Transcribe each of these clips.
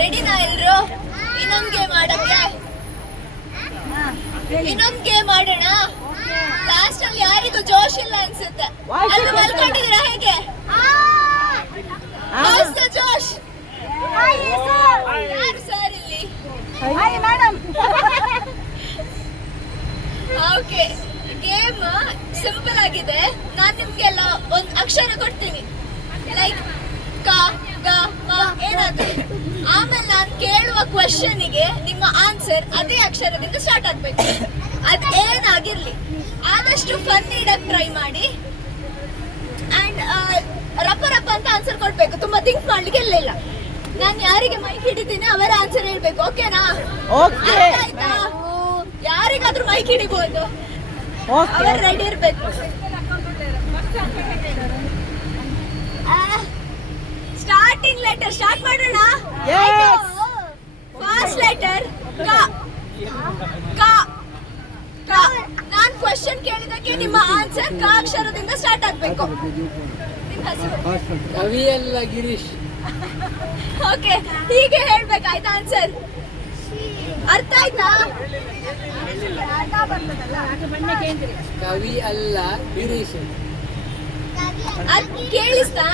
ರೆಡಿನಾ ಎಲ್ರು? ಇನ್ನೊಂದ್ ಗೇಮ್ ಆಡಕ್ಕೆ? ಇನ್ನೊಂದ್ ಗೇಮ್ ಆಡೋಣ. ಲಾಸ್ಟ್ ಅಲ್ಲಿ ಯಾರಿಗೂ ಜೋಶ್ ಇಲ್ಲ ಅನ್ಸುತ್ತೆ. ಅಲ್ಲಿ ಮಲ್ಕೊಂಡಿದ್ದೀರಾ ಹೇಗೆ? ಜೋಶ್ ಯಾರು ಸರ್ ಇಲ್ಲಿ? ಓಕೆ, ಗೇಮ್ ಸಿಂಪಲ್ ಆಗಿದೆ. ನಾನ್ ನಿಮ್ಗೆಲ್ಲ ಒಂದ್ ಅಕ್ಷರ ಕೊಡ್ತೀನಿ, ಲೈಕ್ ಕ ಗ ಮ ಏನಾದ್ರು. ಆಮೇಲೆ ನಾನು ಕೇಳುವ ಕ್ವಶನ್ಗೆ ನಿಮ್ಮ ಆನ್ಸರ್ ಅದೇ ಅಕ್ಷರದಿಂದ ಸ್ಟಾರ್ಟ್ ಆಗ್ಬೇಕು. ಅದ್ ಏನಾಗಿರ್ಲಿ ಆದಷ್ಟು ಫನ್ ಇಡಕ್ ಟ್ರೈ ಮಾಡಿ. ಅಂಡ್ ರಪ್ಪ ರಪ್ಪ ಅಂತ ಆನ್ಸರ್ ಕೊಡ್ಬೇಕು, ತುಂಬಾ ಥಿಂಕ್ ಮಾಡ್ಲಿಕ್ಕೆ ಇಲ್ಲ. ನಾನು ಯಾರಿಗೆ ಮೈಕ್ ಹಿಡಿತೀನಿ ಅವರ ಆನ್ಸರ್ ಹೇಳ್ಬೇಕು. ಓಕೆನಾ? ಆಯ್ತಾ? ಯಾರಿಗಾದ್ರೂ ಮೈಕ್ ಹಿಡಿಬಹುದು, ಅವರು ರೆಡಿ ಇರ್ಬೇಕು. ಸ್ಟಾರ್ಟಿಂಗ್ ಲೆಟರ್ ಸ್ಟಾರ್ಟ್ ಮಾಡೋಣ. ಫಸ್ಟ್ ಲೆಟರ್ ಕ. ನಾನ್ ಕ್ವೆಶ್ಚನ್ ಕೇಳಿದಕ್ಕೆ ನಿಮ್ಮ ಆನ್ಸರ್ ಕ ಅಕ್ಷರದಿಂದ ಸ್ಟಾರ್ಟ್ ಆಗ್ಬೇಕು. ನಿಮ್ಮ ಹೆಸರು? ಕವಿಯಲ್ಲ ಗಿರೀಶ್. ಓಕೆ, ಹೀಗೆ ಹೇಳ್ಬೇಕಾಯ್ತಾ ಆನ್ಸರ್? ಅರ್ಥ ಆಯ್ತಾ? ಕವಿ ಅಲ್ಲ ಗಿರೀಶ್. ಅದ್ ಕೇಳಿಸ್ತಾ?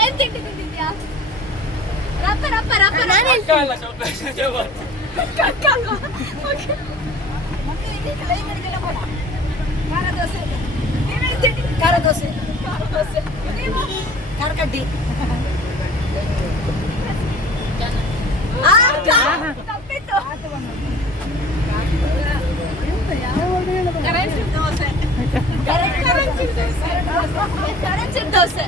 ಏನ್ ತಿಂದಿದ್ಯಾ? ರಪ್ಪ ರಪ್ಪ ರಪ್ಪ. ಖಾರ ದೋಸೆ, ಖಾರ ಕಡ್ಡಿ. ತಪ್ಪಿತ್ತು. ಕರೆನ್ಸಿ ದೋಸೆ.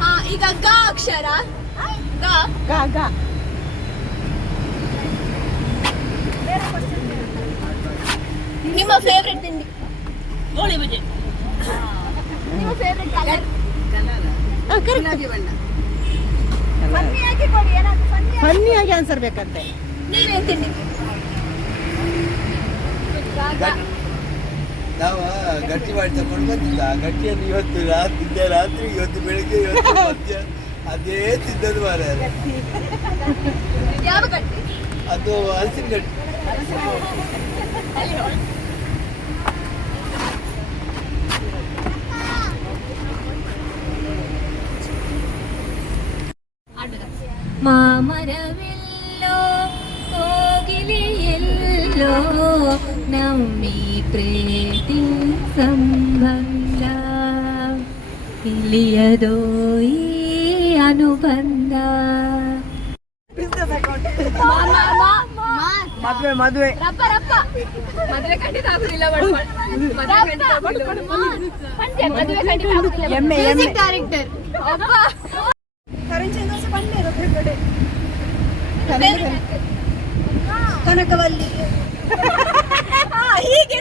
ಹಾ, ಈಗ ಗ ಅಕ್ಷರ. ಗ. ನಿಮ್ಮ ಫೇವ್ರೆಟ್ ತಿಂಡಿ? ಗೋಳಿ ಬಜೆ. ನಿಮ್ಮ ಫೇವ್ರೆಟ್ ಕಲರ್? ಗುಲಾಬಿ ಬಣ್ಣ. ಫನ್ನಿಯಾಗಿ ಕೊಡಿ, ಏನಾದ್ರು ಫನ್ನಿಯಾಗಿ ಆನ್ಸರ್ ಬೇಕಂತೆ. ನೀವೇನ್ ತಿಂಡಿ? ನಾವು ಗಟ್ಟಿ ಮಾಡಿ ತಗೊಂಡು ಬಂದಿದ್ದ. ಗಟ್ಟಿಯನ್ನು ಇವತ್ತು ರಾತ್ರಿ ಇವತ್ತು ಬೆಳಿಗ್ಗೆ ಇವತ್ತು ಮಧ್ಯ ಅದೇ ತಿಂದದ್ದು ಮಾರ. ಯಾವ ಗಟ್ಟಿ? ಅದು ಹಲಸಿನ ಗಟ್ಟಿ. ಮಾಮರವಿಲ್ಲೋ ಕೋಗಿಲೆಯೆಲ್ಲೋ ನಮ್ಮಿ ಪ್ರೀತಿ ಸಂಬಂಧ ತಿಳಿಯದೋ ಈ ಅನುಬಂಧ. ಮದುವೆ ರಪ್ಪ ರಪ್ಪ. ಮದುವೆ ಖಂಡಿತ ಆಗುದಿಲ್ಲ. ಮದುವೆ ಖಂಡಿತ ಆಗುದಿಲ್ಲ. Music director Kanakavalli. ಹೀಗೆ